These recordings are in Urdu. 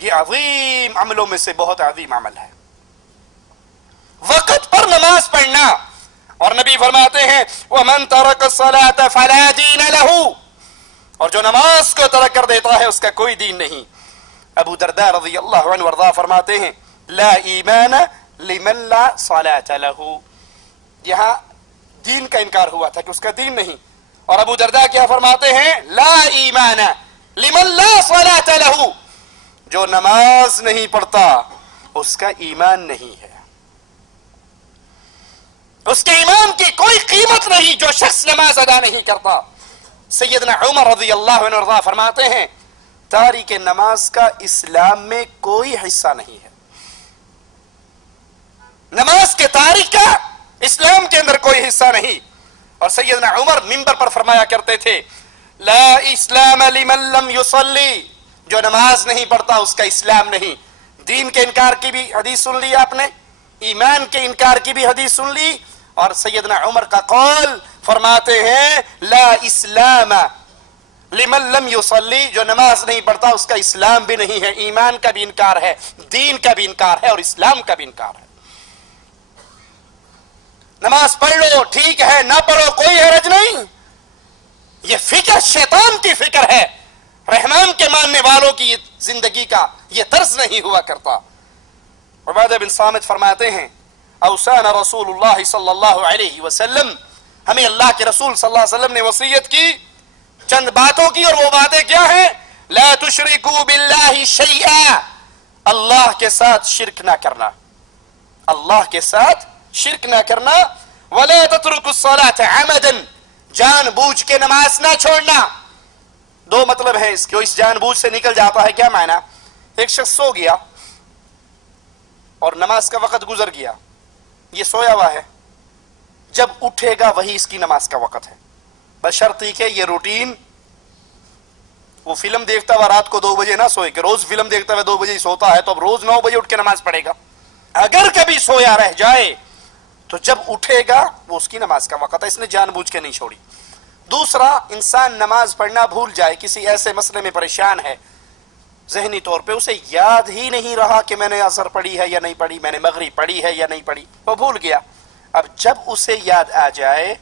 یہ عظیم عملوں میں سے بہت عظیم عمل ہے، وقت پر نماز پڑھنا. اور نبی فرماتے ہیں وَمَن تَرَكَ الصَّلَاةَ فَلَا دِينَ لَهُ، اور جو نماز کو ترک کر دیتا ہے اس کا کوئی دین نہیں. ابو درداء رضی اللہ عنہ وارضاہ فرماتے ہیں لا ایمان لمن لا صلاة له، یہاں دین کا انکار ہوا تھا کہ اس کا دین نہیں. اور ابو درداء کیا فرماتے ہیں لا ایمان لمن لا صلاة له، جو نماز نہیں پڑھتا اس کا ایمان نہیں ہے، اس کے ایمان کی کوئی قیمت نہیں جو شخص نماز ادا نہیں کرتا. سیدنا عمر رضی اللہ عنہ وارضاہ فرماتے ہیں تاریک نماز کا اسلام میں کوئی حصہ نہیں ہے. نماز کے تاریک کا اسلام کے اندر کوئی حصہ نہیں. اور سیدنا عمر منبر پر فرمایا کرتے تھے لا اسلام لمن لم يصلي، جو نماز نہیں پڑھتا اس کا اسلام نہیں. دین کے انکار کی بھی حدیث سن لی آپ نے، ایمان کے انکار کی بھی حدیث سن لی، اور سیدنا عمر کا قول فرماتے ہیں لا اسلام لمن لم يصلي، جو نماز نہیں پڑھتا اس کا اسلام بھی نہیں ہے، ایمان کا بھی انکار ہے، دین کا بھی انکار ہے، اور اسلام کا بھی انکار ہے. نماز پڑھ لو ٹھیک ہے، نہ پڑھو کوئی حرج نہیں. یہ فکر شیطان کی فکر ہے، رحمان کے ماننے والوں کی زندگی کا یہ طرز نہیں ہوا کرتا. عبادہ بن صامت فرماتے ہیں اوصانا رسول اللہ صلی اللہ علیہ وسلم، ہمیں اللہ کے رسول صلی اللہ علیہ وسلم نے وصیت کی چند باتوں کی، اور وہ باتیں کیا ہیں لا تشرکوا باللہ شیئا، اللہ کے ساتھ شرک نہ کرنا، اللہ کے ساتھ شرک نہ کرنا. ولا تترکوا الصلاة عمدا، جان بوجھ کے نماز نہ چھوڑنا. دو مطلب ہے اس کے، اس جان بوجھ سے نکل جاتا ہے. کیا معنی؟ ایک شخص سو گیا اور نماز کا وقت گزر گیا، یہ سویا ہوا ہے، جب اٹھے گا وہی اس کی نماز کا وقت ہے، بشرطی کہ یہ روٹین، وہ فلم دیکھتا ہوا رات کو 2 بجے نہ سوئے، کہ روز فلم دیکھتا ہوا 2 بجے ہی سوتا ہے تو اب روز 9 بجے اٹھ کے نماز پڑھے گا. اگر کبھی سویا رہ جائے تو جب اٹھے گا وہ اس کی نماز کا وقت ہے، اس نے جان بوجھ کے نہیں چھوڑی. دوسرا، انسان نماز پڑھنا بھول جائے، کسی ایسے مسئلے میں پریشان ہے، ذہنی طور پہ اسے یاد ہی نہیں رہا کہ میں نے عصر پڑھی ہے یا نہیں پڑھی، میں نے مغرب پڑھی ہے یا نہیں پڑھی، وہ بھول گیا. اب جب اسے یاد آ جائے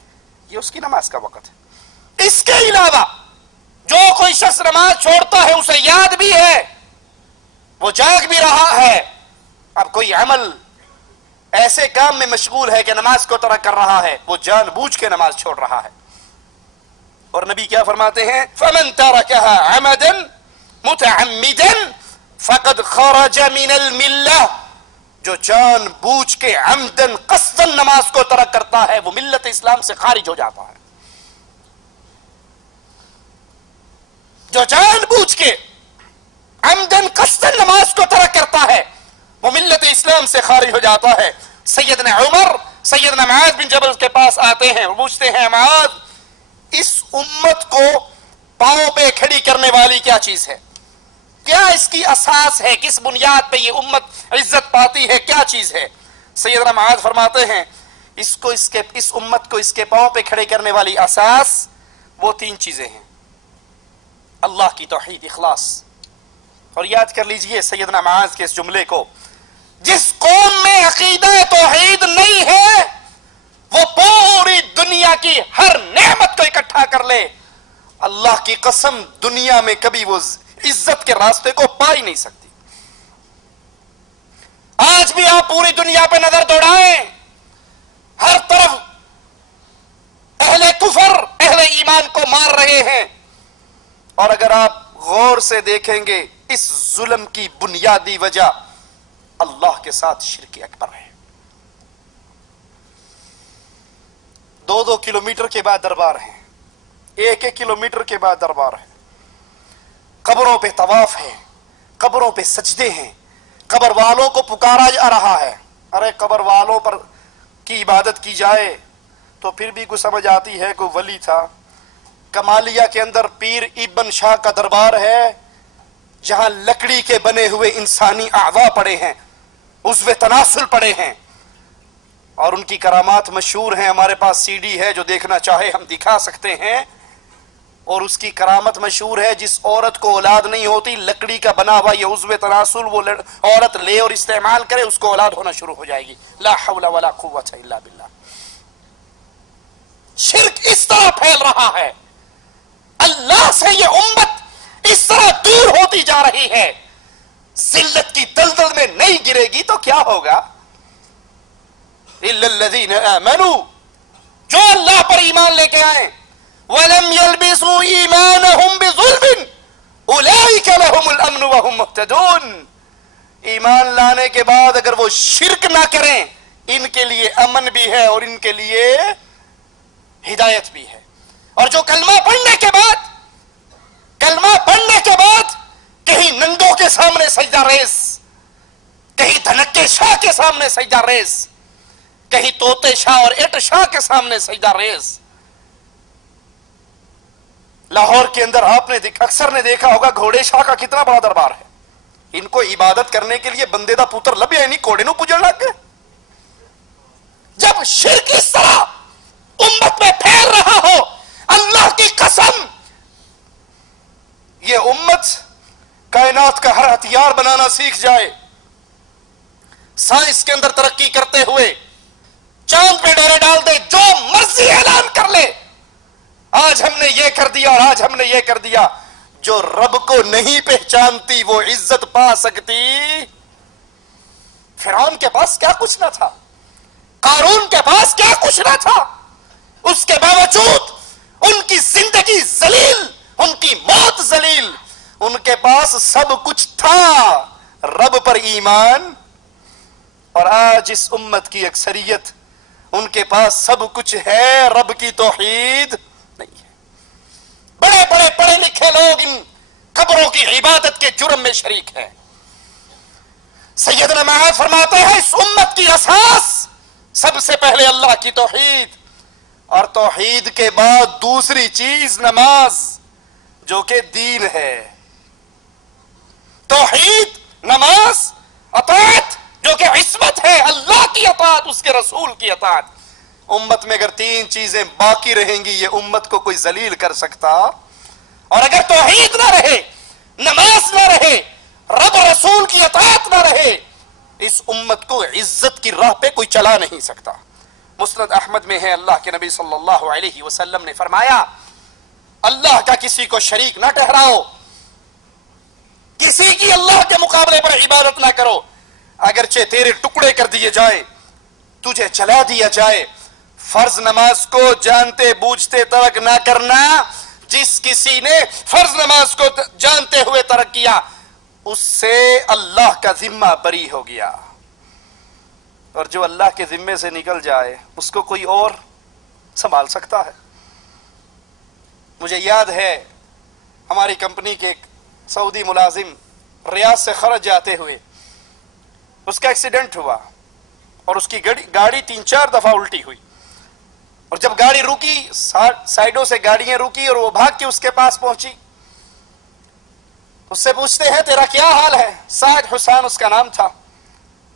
یہ اس کی نماز کا وقت ہے. اس کے علاوہ جو کوئی شخص نماز چھوڑتا ہے اسے یاد بھی ہے، وہ جاگ بھی رہا ہے، اب کوئی عمل ایسے کام میں مشغول ہے کہ نماز کو ترک کر رہا ہے، وہ جان بوجھ کے نماز چھوڑ رہا ہے. اور نبی کیا فرماتے ہیں فَمَن تَرَكَهَا عَمَدًا مُتَعَمِّدًا فَقَدْ خَرَجَ مِنَ الْمِلَّةِ، جو جان بوجھ کے عمدن قصدن نماز کو ترک کرتا ہے وہ ملت اسلام سے خارج ہو جاتا ہے. جو جان بوجھ کے عمدن قصدن نماز کو ترک کرتا ہے وہ ملت اسلام سے خارج ہو جاتا ہے. سیدنا عمر سیدنا معاذ بن جبل کے پاس آتے ہیں، وہ پوچھتے ہیں معاذ اس امت کو پاؤں پہ کھڑی کرنے والی کیا چیز ہے، کیا اس کی اساس ہے، کس بنیاد پہ یہ امت عزت پاتی ہے، کیا چیز ہے؟ سیدنا معاذ فرماتے ہیں اس امت کو اس کے پاؤں پہ کھڑے کرنے والی اساس وہ 3 چیزیں ہیں، اللہ کی توحید، اخلاص. اور یاد کر لیجئے سیدنا معاذ کے اس جملے کو، جس قوم میں عقیدہ توحید نہیں ہے وہ پوری دنیا کی ہر نعمت کو اکٹھا کر لے، اللہ کی قسم دنیا میں کبھی وہ عزت کے راستے کو پا ہی نہیں سکتی. آج بھی آپ پوری دنیا پہ نظر دوڑائیں، ہر طرف اہل کفر اہل ایمان کو مار رہے ہیں، اور اگر آپ غور سے دیکھیں گے اس ظلم کی بنیادی وجہ اللہ کے ساتھ شرک اکبر ہے. 2-2 کلومیٹر کے بعد دربار ہیں، 1-1 کلومیٹر کے بعد دربار ہے، قبروں پہ طواف ہے، قبروں پہ سجدے ہیں، قبر والوں کو پکارا جا رہا ہے. ارے قبر والوں پر کی عبادت کی جائے تو پھر بھی کوئی سمجھ آتی ہے، کوئی ولی تھا. کمالیہ کے اندر پیر ابن شاہ کا دربار ہے جہاں لکڑی کے بنے ہوئے انسانی اعضاء پڑے ہیں، عضو تناسل پڑے ہیں، اور ان کی کرامات مشہور ہیں. ہمارے پاس CD ہے، جو دیکھنا چاہے ہم دکھا سکتے ہیں. اور اس کی کرامت مشہور ہے، جس عورت کو اولاد نہیں ہوتی لکڑی کا بنا ہوا یہ عضو تناسل وہ عورت لے اور استعمال کرے، اس کو اولاد ہونا شروع ہو جائے گی۔ لا حول ولا قوت الا باللہ۔ شرک اس طرح پھیل رہا ہے، اللہ سے یہ امت اس طرح دور ہوتی جا رہی ہے، ذلت کی دلدل میں نہیں گرے گی تو کیا ہوگا؟ الا الذین آمنوا، جو اللہ پر ایمان لے کے آئے، وَلَمْ يَلْبِسُوا إِيمَانَهُمْ بِظُلْمٍ أُولَئِكَ لَهُمُ الْأَمْنُ وَهُمْ مُهْتَدُونَ۔ ایمان لانے کے بعد اگر وہ شرک نہ کریں، ان کے لیے امن بھی ہے اور ان کے لیے ہدایت بھی ہے۔ اور جو کلمہ پڑھنے کے بعد کہیں ننگوں کے سامنے سجدہ ریز، کہیں دھنکے شاہ کے سامنے سجدہ ریز، کہیں طوطے شاہ اور اٹ شاہ کے سامنے سجدہ ریز۔ لاہور کے اندر آپ نے اکثر نے دیکھا ہوگا گھوڑے شاہ کا کتنا بڑا دربار ہے، ان کو عبادت کرنے کے لیے بندے دا پوتر لبیا نہیں کوڑے نو پجڑ لگ گئے۔ جب شرک اس طرح امت میں پھیل رہا ہو، اللہ کی قسم یہ امت کائنات کا ہر ہتھیار بنانا سیکھ جائے، سائنس کے اندر ترقی کرتے ہوئے چاند پہ ڈیرے ڈال دے، جو مرضی اعلان کر لے، آج ہم نے یہ کر دیا اور آج ہم نے یہ کر دیا۔ جو رب کو نہیں پہچانتی وہ عزت پا سکتی؟ فرعون کے پاس کیا کچھ نہ تھا، قارون کے پاس کیا کچھ نہ تھا، اس کے باوجود ان کی زندگی ذلیل، ان کی موت ذلیل، ان کے پاس سب کچھ تھا، رب پر ایمان۔ اور آج اس امت کی اکثریت ان کے پاس سب کچھ ہے، رب کی توحید نہیں ہے۔ بڑے بڑے پڑھے لکھے لوگ ان قبروں کی عبادت کے جرم میں شریک ہیں۔ سیدنا معاذ فرماتے ہیں اس امت کی اساس سب سے پہلے اللہ کی توحید، اور توحید کے بعد دوسری چیز نماز جو کہ دین ہے۔ توحید، نماز، اطاعت جو کہ عصمت ہے، اللہ کی اطاعت، اس کے رسول کی اطاعت۔ امت میں اگر تین چیزیں باقی رہیں گی یہ امت کو کوئی ذلیل کر سکتا؟ اور اگر توحید نہ رہے، نماز نہ رہے، رب رسول کی اطاعت نہ رہے، اس امت کو عزت کی راہ پہ کوئی چلا نہیں سکتا۔ مسند احمد میں ہے، اللہ کے نبی صلی اللہ علیہ وسلم نے فرمایا اللہ کا کسی کو شریک نہ ٹھہراؤ، کسی کی اللہ کے مقابلے پر عبادت نہ کرو، اگرچہ تیرے ٹکڑے کر دیے جائیں، تجھے چلا دیا جائے، فرض نماز کو جانتے بوجھتے ترک نہ کرنا۔ جس کسی نے فرض نماز کو جانتے ہوئے ترک کیا اس سے اللہ کا ذمہ بری ہو گیا، اور جو اللہ کے ذمے سے نکل جائے اس کو کوئی اور سنبھال سکتا ہے؟ مجھے یاد ہے ہماری کمپنی کے ایک سعودی ملازم ریاض سے خرج جاتے ہوئے اس کا ایکسیڈنٹ ہوا اور اس کی گاڑی 3-4 دفعہ الٹی ہوئی، اور جب گاڑی رکی سائیڈوں سے گاڑیاں رکی اور وہ بھاگ کے اس کے پاس پہنچی، اس سے پوچھتے ہیں تیرا کیا حال ہے؟ سعد حسین اس کا نام تھا۔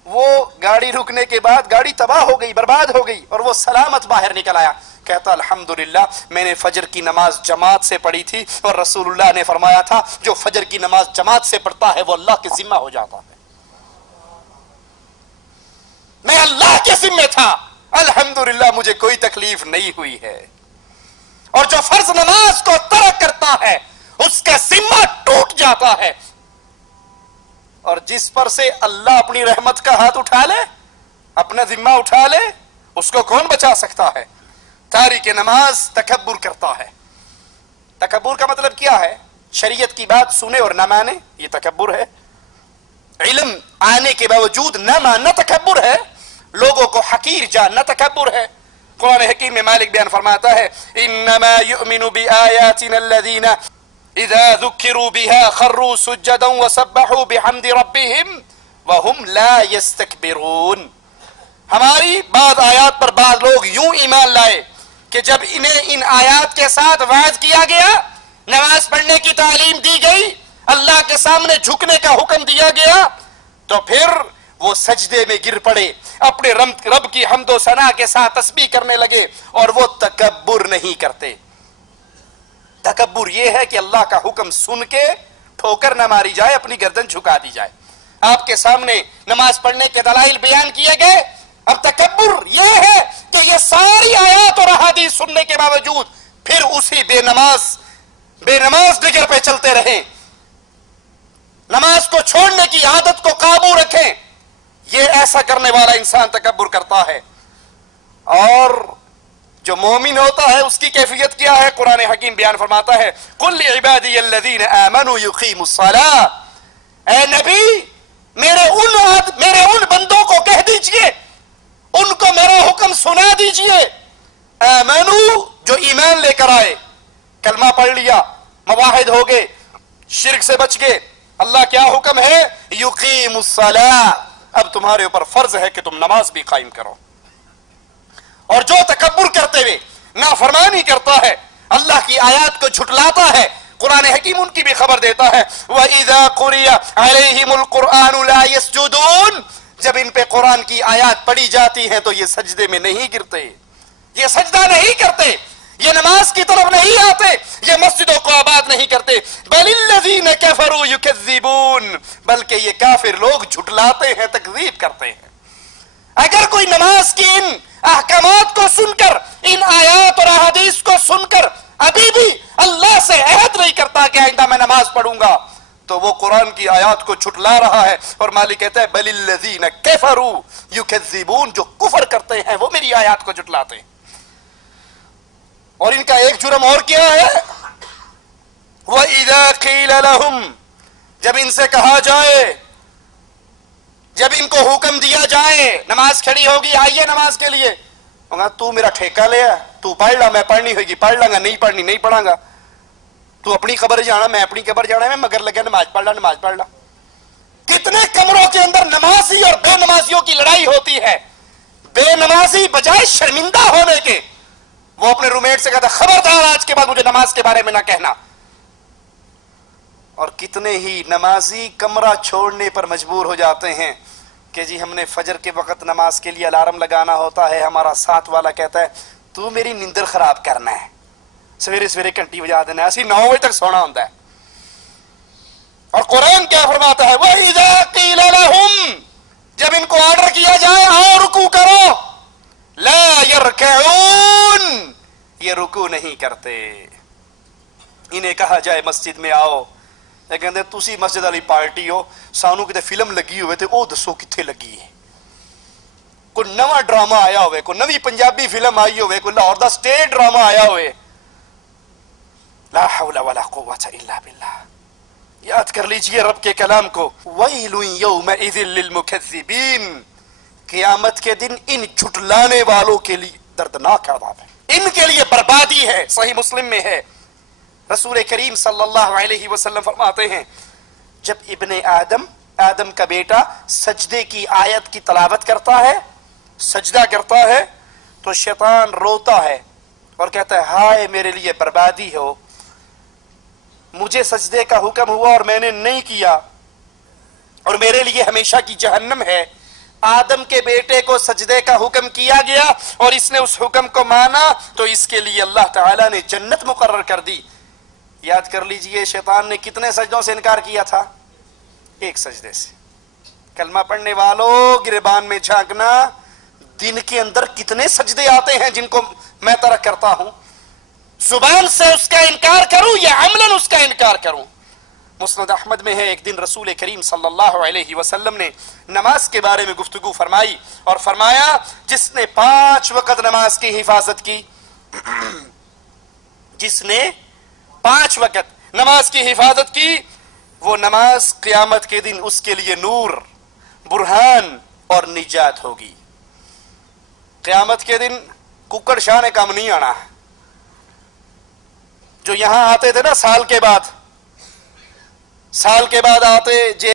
وہ گاڑی رکنے کے بعد گاڑی تباہ ہو گئی، برباد ہو گئی، اور وہ سلامت باہر نکل آیا۔ کہتا الحمدللہ میں نے فجر کی نماز جماعت سے پڑھی تھی، اور رسول اللہ نے فرمایا تھا جو فجر کی نماز جماعت سے پڑھتا ہے وہ اللہ کے ذمہ ہو جاتا ہے۔ میں اللہ کے ذمہ تھا، الحمدللہ مجھے کوئی تکلیف نہیں ہوئی ہے۔ اور جو فرض نماز کو ترک کرتا ہے اس کا ذمہ ٹوٹ جاتا ہے، اور جس پر سے اللہ اپنی رحمت کا ہاتھ اٹھا لے، اپنا ذمہ اٹھا لے، اس کو کون بچا سکتا ہے؟ تارک نماز تکبر کرتا ہے۔ تکبر کا مطلب کیا ہے؟ شریعت کی بات سنے اور نہ مانے، یہ تکبر ہے۔ علم آنے کے باوجود نہ ماننا تکبر ہے، لوگوں کو حقیر جاننا تکبر ہے۔ قرآن حکیم میں مالک بیان فرماتا ہے انما یؤمن بآیاتنا الذین اذا ذکروا بها خروا سجدا وسبحوا بحمد ربهم وهم لا يستكبرون۔ ہماری بعض آیات پر بعض لوگ یوں ایمان لائے کہ جب انہیں ان آیات کے ساتھ وعظ کیا گیا، نماز پڑھنے کی تعلیم دی گئی، اللہ کے سامنے جھکنے کا حکم دیا گیا، تو پھر وہ سجدے میں گر پڑے، اپنے رب کی حمد و ثنا کے ساتھ تسبیح کرنے لگے، اور وہ تکبر نہیں کرتے۔ تکبر یہ ہے کہ اللہ کا حکم سن کے ٹھوکر نہ ماری جائے، اپنی گردن جھکا دی جائے۔ آپ کے سامنے نماز پڑھنے کے دلائل بیان کیے گئے، اب تکبر یہ ہے کہ یہ ساری آیات اور احادیث سننے کے باوجود پھر اسی بے نماز ڈگر پہ چلتے رہیں، نماز کو چھوڑنے کی عادت کو قابو رکھیں۔ یہ ایسا کرنے والا انسان تکبر کرتا ہے۔ اور جو مومن ہوتا ہے اس کی کیفیت کیا ہے؟ قرآن حکیم بیان فرماتا ہے قل لعبادی الذین آمنوا یقیموا الصلاۃ، اے نبی میرے ان بندوں کو کہہ دیجئے، ان کو میرا حکم سنا دیجئے، آمنوا جو ایمان لے کر آئے، کلمہ پڑھ لیا، مواحد ہو گئے، شرک سے بچ گئے، اللہ کیا حکم ہے؟ یقیموا الصلاۃ، اب تمہارے اوپر فرض ہے کہ تم نماز بھی قائم کرو۔ اور جو تکبر کرتے ہوئے نافرمانی کرتا ہے، اللہ کی آیات کو جھٹلاتا ہے، قرآن حکیم ان کی بھی خبر دیتا ہے وَإِذَا قُرِئَ عَلَيْهِمُ الْقُرْآنُ لَا يَسْجُدُونَ، جب ان پہ قرآن کی آیات پڑھی جاتی ہیں تو یہ سجدے میں نہیں گرتے، یہ سجدہ نہیں کرتے، یہ نماز کی طرف نہیں آتے، یہ مسجدوں کو آباد نہیں کرتے۔ بَلِ الَّذِينَ كَفَرُوا يُكَذِّبُونَ، بلکہ یہ کافر لوگ جھٹلاتے ہیں، تکذیب کرتے ہیں۔ اگر کوئی نماز کی ان احکامات کو سن کر، ان آیات اور احادیث کو سن کر ابھی بھی اللہ سے عہد نہیں کرتا کہ آئندہ میں نماز پڑھوں گا، تو وہ قرآن کی آیات کو جھٹلا رہا ہے۔ اور مالک کہتا ہے بل الذین کفروا یکذبون، جو کفر کرتے ہیں وہ میری آیات کو جھٹلاتے ہیں۔ اور ان کا ایک جرم اور کیا ہے؟ وَإِذَا قِيلَ لَهُمْ، جب ان سے کہا جائے، جب ان کو حکم دیا جائے نماز کھڑی ہوگی آئیے نماز کے لیے، تو میرا ٹھیکہ لیا، تو پڑھ لا، میں پڑھنی ہوگی پڑھ لوں گا، نہیں پڑھنی نہیں پڑھاں گا، تو اپنی قبر جانا میں اپنی قبر جانا، میں مگر لگا نماز پڑھ لا نماز پڑھ لا۔ کتنے کمروں کے اندر نمازی اور بے نمازیوں کی لڑائی ہوتی ہے۔ بے نمازی بجائے شرمندہ ہونے کے وہ اپنے روم میٹ سے کہتا خبردار آج کے بعد مجھے نماز کے بارے میں نہ کہنا، اور کتنے ہی نمازی کمرہ چھوڑنے پر مجبور ہو جاتے ہیں کہ جی ہم نے فجر کے وقت نماز کے لیے الارم لگانا ہوتا ہے، ہمارا ساتھ والا کہتا ہے تو میری نیندر خراب کرنا ہے، سویرے سویرے گھنٹی بجا دینا ہے، اسی 9 بجے تک سونا ہوتا ہے۔ اور قرآن کیا فرماتا ہے وَإِذَا قِيلَ لَهُمْ، جب ان کو آرڈر کیا جائے آؤ رکوع کرو، لَا يَرْكَعُونَ، یہ رکوع نہیں کرتے۔ انہیں کہا جائے مسجد میں آؤ، کہتے تسی مسجد والی پارٹی ہو، سانو کتے فلم لگی ہوئے تے او دسو کتھے لگی ہے، کوئی نواں ڈرامہ آیا ہوئے، کوئی نوی پنجابی فلم آئی ہوئے، کوئی لاہور دا سٹیٹ ڈرامہ آیا ہوئے، لا حول ولا قوة الا باللہ۔ یاد کر لیجئے رب کے کلام کو وَيْلٌ يَوْمَئِذٍ لِّلْمُكَذِّبِينَ، قیامت کے دن ان جھٹلانے والوں کے لیے دردناک عذاب ہے، ان کے لیے بربادی ہے۔ صحیح مسلم میں ہے، رسول کریم صلی اللہ علیہ وسلم فرماتے ہیں جب ابن آدم کا بیٹا سجدے کی آیت کی تلاوت کرتا ہے، سجدہ کرتا ہے، تو شیطان روتا ہے اور کہتا ہے ہائے میرے لیے بربادی ہو، مجھے سجدے کا حکم ہوا اور میں نے نہیں کیا، اور میرے لیے ہمیشہ کی جہنم ہے۔ آدم کے بیٹے کو سجدے کا حکم کیا گیا اور اس نے اس حکم کو مانا تو اس کے لیے اللہ تعالیٰ نے جنت مقرر کر دی۔ یاد کر لیجئے شیطان نے کتنے سجدوں سے انکار کیا تھا؟ ایک سجدے سے۔ کلمہ پڑھنے والوں گریبان میں جھانکنا، دن کے اندر کتنے سجدے آتے ہیں جن کو میں ترک کرتا ہوں، زبان سے اس کا انکار کروں یا عملاً اس کا انکار کروں۔ مسند احمد میں ہے ایک دن رسول کریم صلی اللہ علیہ وسلم نے نماز کے بارے میں گفتگو فرمائی اور فرمایا جس نے 5 وقت نماز کی حفاظت کی، جس نے 5 وقت نماز کی حفاظت کی، وہ نماز قیامت کے دن اس کے لیے نور، برہان اور نجات ہوگی۔ قیامت کے دن ککڑ شاہ نے کام نہیں آنا، جو یہاں آتے تھے نا سال کے بعد آتے،